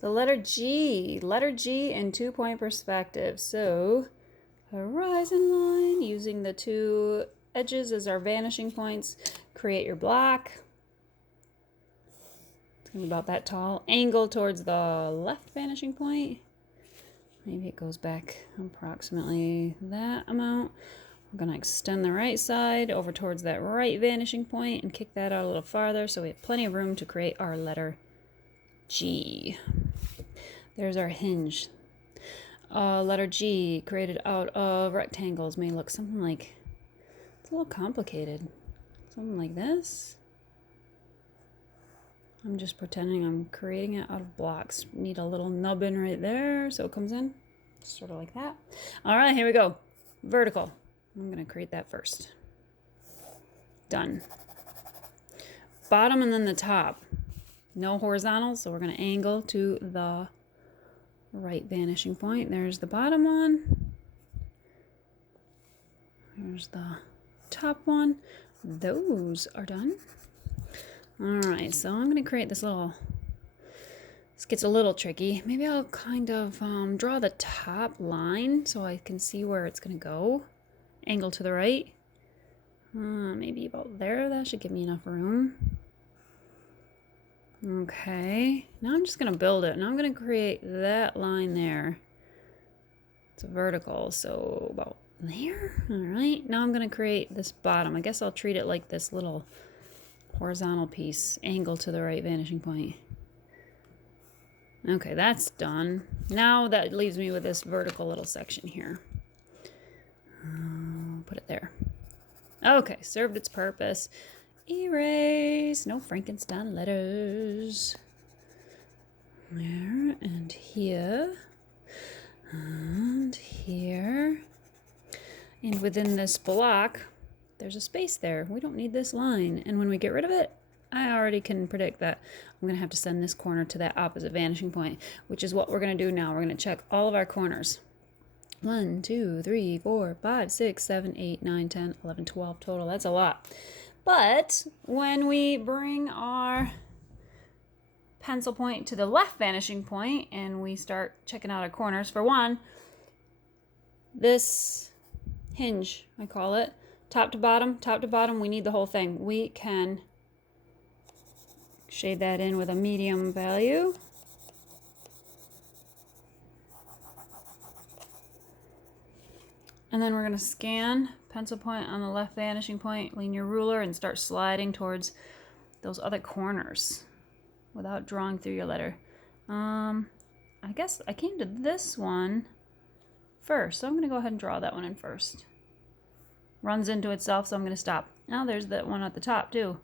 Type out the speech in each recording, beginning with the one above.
The letter G in 2-point perspective. So horizon line, using the two edges as our vanishing points. Create your block. It's gonna be about that tall. Angle towards the left vanishing point. Maybe it goes back approximately that amount. We're gonna extend the right side over towards that right vanishing point and kick that out a little farther so we have plenty of room to create our letter G. There's our hinge. Letter G created out of rectangles may look something like, it's a little complicated. Something like this. I'm just pretending I'm creating it out of blocks. Need a little nubbin right there so it comes in. Sort of like that. All right, here we go. Vertical. I'm going to create that first. Done. Bottom and then the top. No horizontal, so we're going to angle to the right vanishing point. There's the bottom one. There's the top one. Those are done. Alright, so I'm going to create this little, this gets a little tricky. Maybe I'll kind of draw the top line so I can see where it's going to go. Angle to the right. Maybe about there. That should give me enough room. Okay, now I'm just going to build it. Now I'm going to create that line there. It's a vertical, so about there. Alright, now I'm going to create this bottom. I guess I'll treat it like this little horizontal piece, angle to the right vanishing point. Okay, that's done. Now that leaves me with this vertical little section here. Put it there. Okay, served its purpose. Erase. No Frankenstein letters. There and here. And here. And within this block, there's a space there. We don't need this line. And when we get rid of it, I already can predict that I'm going to have to send this corner to that opposite vanishing point, which is what we're going to do now. We're going to check all of our corners. 1, 2, 3, 4, 5, 6, 7, 8, 9, 10, 11, 12 total. That's a lot. But when we bring our pencil point to the left vanishing point and we start checking out our corners, for one, this hinge, I call it, top to bottom, we need the whole thing. We can shade that in with a medium value. And then we're going to scan pencil point on the left vanishing point, lean your ruler, and start sliding towards those other corners without drawing through your letter. I guess I came to this one first, so I'm going to go ahead and draw that one in first. Runs into itself, so I'm going to stop. Now there's that one at the top too.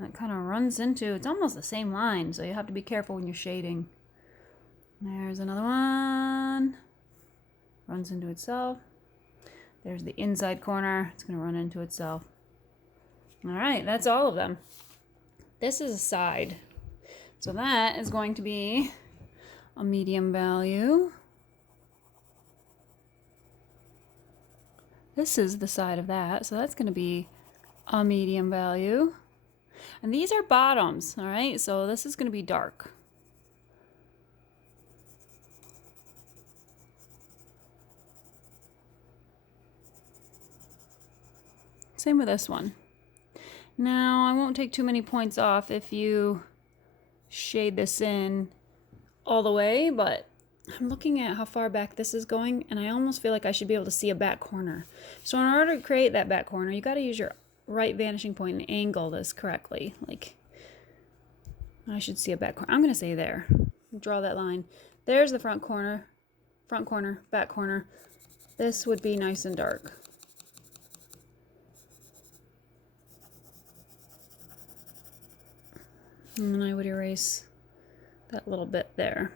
That kind of runs into, it's almost the same line, so you have to be careful when you're shading. There's another one. Runs into itself. There's the inside corner. It's going to run into itself. All right, that's all of them. This is a side. So that is going to be a medium value. This is the side of that, so that's going to be a medium value. And these are bottoms, all right? So this is going to be dark. Same with this one. Now, I won't take too many points off if you shade this in all the way, but I'm looking at how far back this is going, and I almost feel like I should be able to see a back corner. So in order to create that back corner, you got to use your right vanishing point and angle this correctly. Like, I should see a back corner. I'm going to say there. Draw that line. There's the front corner, back corner. This would be nice and dark. And then I would erase that little bit there.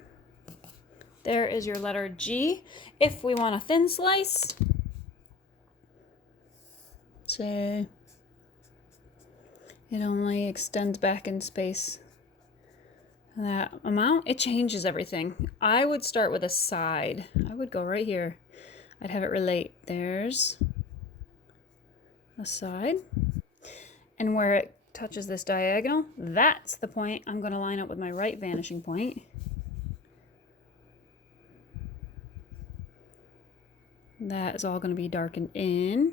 There is your letter G. If we want a thin slice, say it only extends back in space that amount, it changes everything. I would start with a side. I would go right here. I'd have it relate. There's a side. And where it touches this diagonal, that's the point I'm going to line up with my right vanishing point. that is all going to be darkened in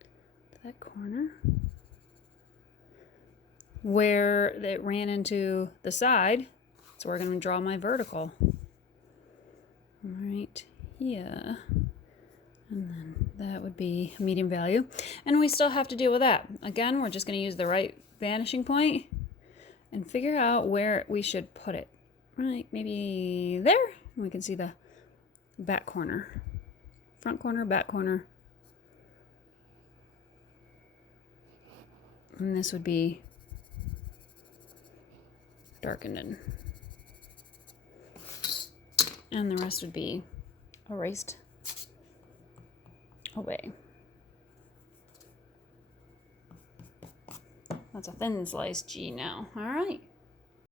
to that corner. Where it ran into the side, so we're going to draw my vertical. Right here. And then that would be medium value. And we still have to deal with that. Again, we're just going to use the right vanishing point and figure out where we should put it. Right, maybe there. And we can see the back corner. Front corner, back corner. And this would be darkened in. And the rest would be erased away. That's a thin slice G now. All right.